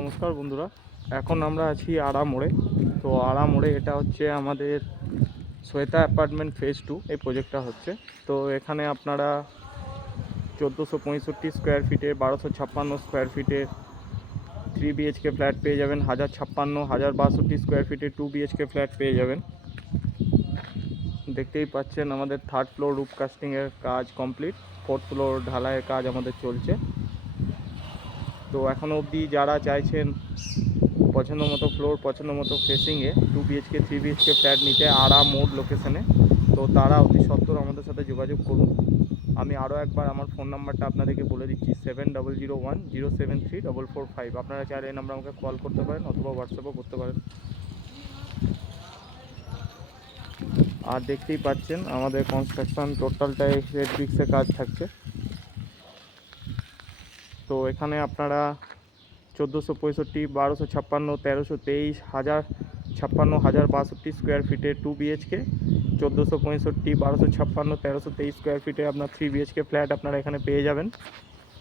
নমস্কার বন্ধুরা, এখন আমরা আছি আড়া মোড়ে। তো আড়া মোড়ে এটা হচ্ছে আমাদের শ্বেতা অ্যাপার্টমেন্ট ফেজ 2 এই প্রজেক্টটা হচ্ছে। তো এখানে আপনারা 1465 স্কোয়ার ফিটে 1256 স্কোয়ার ফিটে 3 বিএইচকে ফ্ল্যাট পেয়ে যাবেন। 1056 স্কোয়ার ফিটে 2 বিএইচকে ফ্ল্যাট পেয়ে যাবেন। দেখতেই পাচ্ছেন আমাদের থার্ড ফ্লোর রুফ কাস্টিংয়ের কাজ কমপ্লিট, ফোর্থ ফ্লোর ঢালাইয়ের কাজ আমাদের চলছে। তো এখনও অবধি যারা চাইছেন পছন্দ মতো ফ্লোর, পছন্দ মতো ফেসিংয়ে 2 বিএইচকে 3 বিএইচকে ফ্ল্যাট নিতে আড়া মোড় লোকেশনে, তো তারা অতি সত্বর আমাদের সাথে যোগাযোগ করুন। আমি আরও একবার আমার ফোন নাম্বারটা আপনাদেরকে বলে দিচ্ছি, 7001073445। আপনারা চাইলে এই নাম্বার আমাকে কল করতে পারেন অথবা হোয়াটসঅ্যাপও করতে পারেন। আর দেখতেই পাচ্ছেন আমাদের কনস্ট্রাকশন টোটালটাই রেড ব্রিক্সে কাজ থাকছে। তো এখানে আপনারা 1465, 1256, 1323, 1056, 1062 স্কোয়ার ফিটে 2 বিএইচকে, 1465, 1256, 1323 স্কোয়ার ফিটে আপনার 3 বিএইচকে ফ্ল্যাট আপনারা এখানে পেয়ে যাবেন।